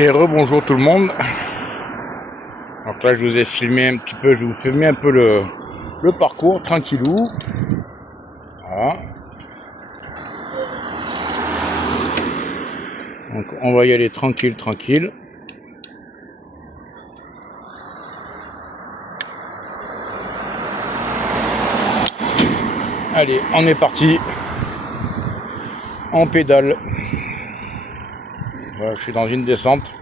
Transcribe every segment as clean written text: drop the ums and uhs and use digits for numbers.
Et rebonjour tout le monde. Donc là je vous ai filmé un petit peu, je vous filme un peu le parcours tranquillou. Voilà. Donc on va y aller tranquille. Allez, on est parti. On pédale. Voilà, je suis dans une descente.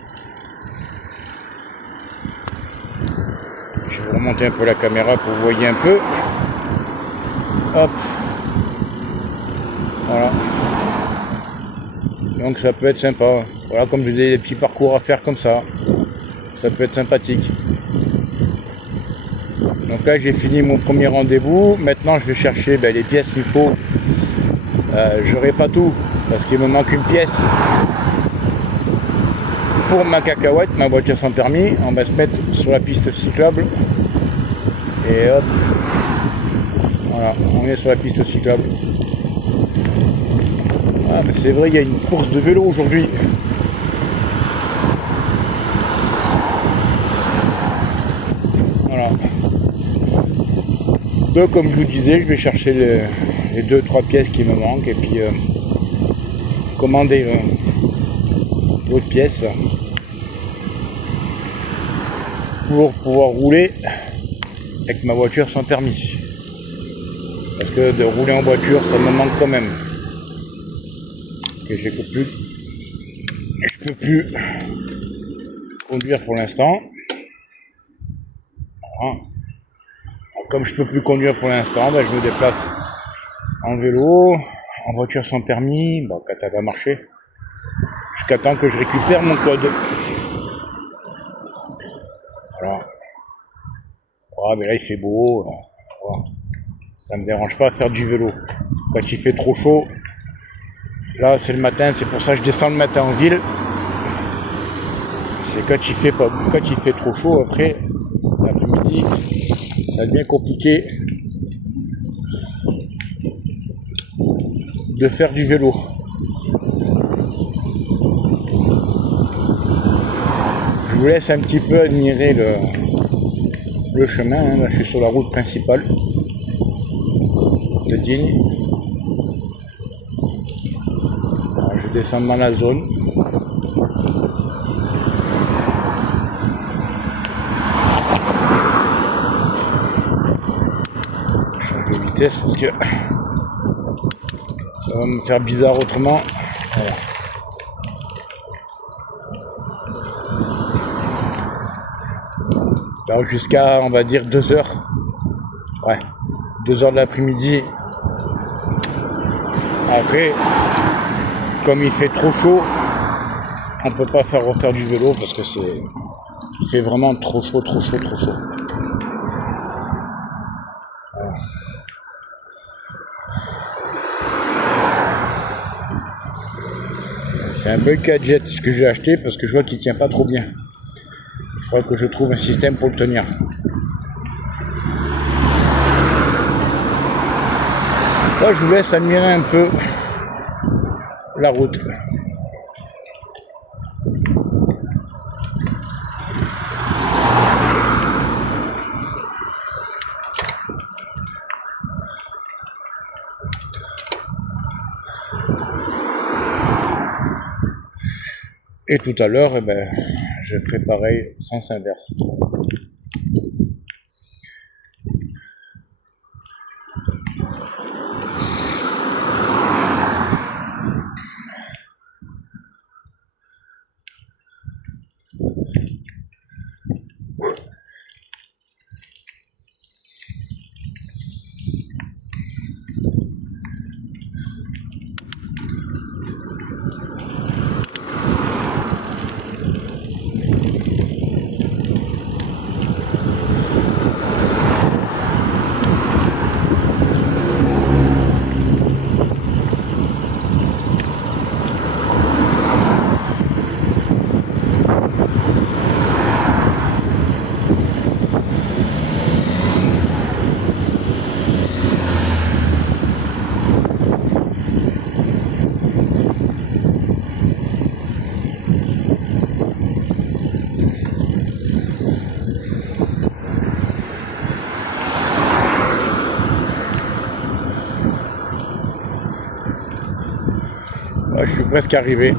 Je vais remonter un peu la caméra pour que vous voyez un peu. Hop. Voilà. Donc ça peut être sympa. Voilà, comme je disais, des petits parcours à faire comme ça. Ça peut être sympathique. Donc là j'ai fini mon premier rendez-vous. Maintenant je vais chercher les pièces qu'il faut. J'aurai pas tout parce qu'il me manque une pièce pour ma cacahuète, ma voiture sans permis. On va se mettre sur la piste cyclable. Et hop. Voilà, on est sur la piste cyclable. Ah mais c'est vrai, il y a une course de vélo aujourd'hui. Voilà. Donc comme je vous disais, je vais chercher les 2-3 pièces qui me manquent et puis commander d'autres pièces pour pouvoir rouler avec ma voiture sans permis. Parce que de rouler en voiture, ça me manque quand même. Parce que je peux plus conduire pour l'instant. Voilà. Comme je peux plus conduire pour l'instant, je me déplace en vélo, en voiture sans permis, quand ça va marcher, jusqu'à temps que je récupère mon code. Voilà. Mais là il fait beau, voilà. Ça me dérange pas de faire du vélo. Quand il fait trop chaud, là c'est le matin, c'est pour ça que je descends le matin en ville. C'est quand il fait trop chaud, après l'après-midi, ça devient compliqué de faire du vélo. Je vous laisse un petit peu admirer le chemin. Là je suis sur la route principale de Digne. Alors, je descends dans la zone. Je change de vitesse parce que ça va me faire bizarre autrement. Voilà. Alors jusqu'à, on va dire, 2h. Ouais, 2h de l'après-midi. Après, comme il fait trop chaud, on peut pas refaire du vélo parce que il fait vraiment trop chaud. Voilà. C'est un bel gadget ce que j'ai acheté parce que je vois qu'il tient pas trop bien. Il faudra que je trouve un système pour le tenir. Là, je vous laisse admirer un peu la route. Et tout à l'heure, je ferai pareil, sens inverse. suis presque arrivé.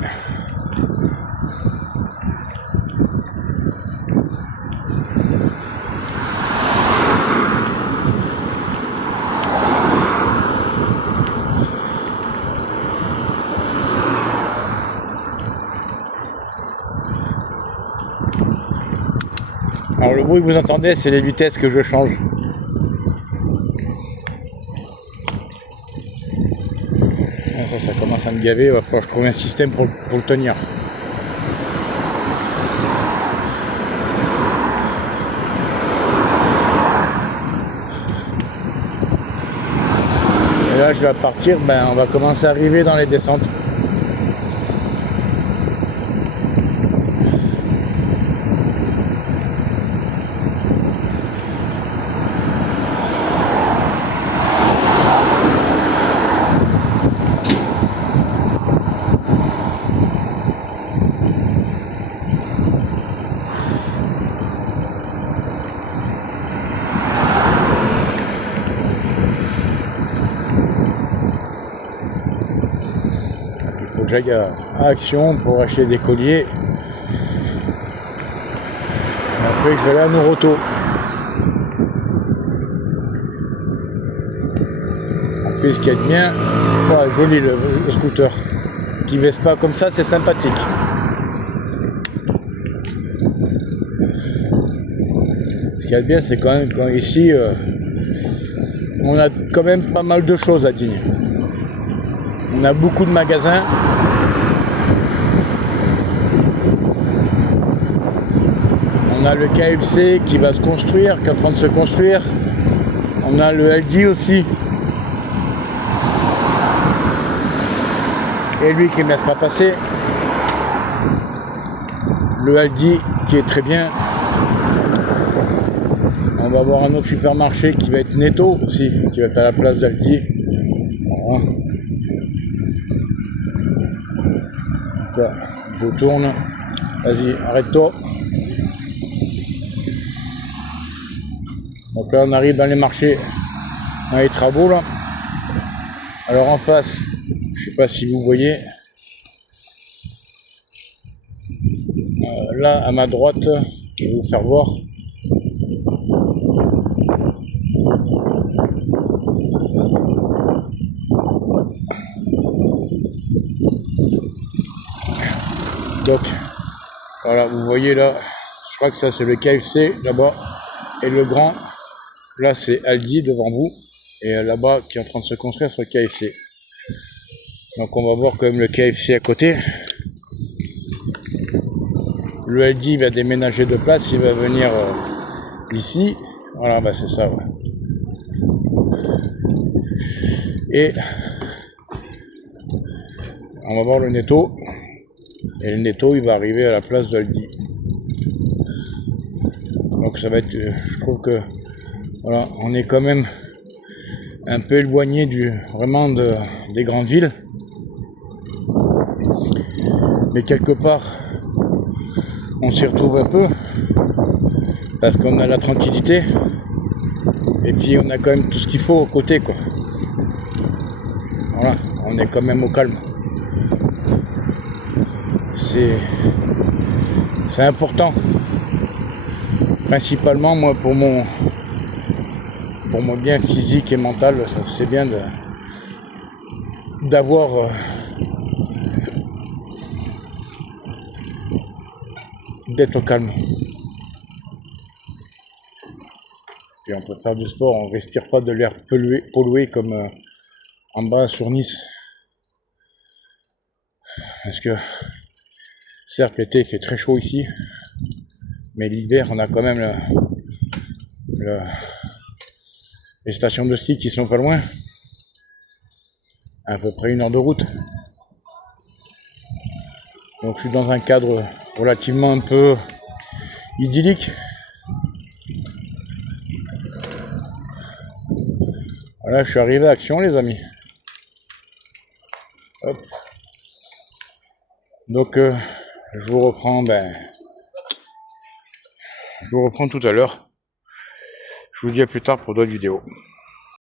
Alors le bruit que vous entendez, c'est les vitesses que je change. Ça commence à me gaver, il va falloir que je trouve un système pour le tenir. Et là je vais partir, on va commencer à arriver dans les descentes. Il faut que j'aille à Action pour acheter des colliers. Après je vais aller à Noroto. En plus ce qu'il y a de bien, joli le scooter. Petit Vespa comme ça, c'est sympathique. Ce qu'il y a de bien, c'est quand même quand ici on a quand même pas mal de choses à Digne. On a beaucoup de magasins. On a le KFC qui va se construire, qui est en train de se construire. On a le Aldi aussi. Et lui qui ne me laisse pas passer. Le Aldi qui est très bien. On va avoir un autre supermarché qui va être Netto aussi, qui va être à la place d'Aldi. Voilà. Là, je tourne. Vas-y, arrête-toi. Donc là, on arrive dans les marchés, dans les travaux là. Alors en face, je sais pas si vous voyez, là à ma droite, je vais vous faire voir. Donc voilà, vous voyez là, je crois que ça c'est le KFC là-bas, et le grand, là c'est Aldi devant vous, et là-bas qui est en train de se construire sur le KFC. Donc on va voir quand même le KFC à côté. Le Aldi va déménager de place, il va venir ici. Voilà, c'est ça. Ouais. Et on va voir le Netto. Et le Netto, il va arriver à la place d'Aldi. Donc ça va être, je trouve que voilà, on est quand même un peu éloigné des grandes villes. Mais quelque part, on s'y retrouve un peu parce qu'on a la tranquillité et puis on a quand même tout ce qu'il faut à côté, quoi. Voilà, on est quand même au calme. C'est important. Principalement, moi, pour mon bien physique et mental, c'est bien d'avoir d'être au calme. Et on peut faire du sport, on respire pas de l'air pollué comme en bas sur Nice. Parce que certes l'été il fait très chaud ici, mais l'hiver on a quand même les stations de ski qui sont pas loin, à peu près 1 heure de route. Donc je suis dans un cadre relativement un peu idyllique. Voilà, je suis arrivé à Action, les amis. Hop. Donc je vous reprends tout à l'heure. Je vous dis à plus tard pour d'autres vidéos.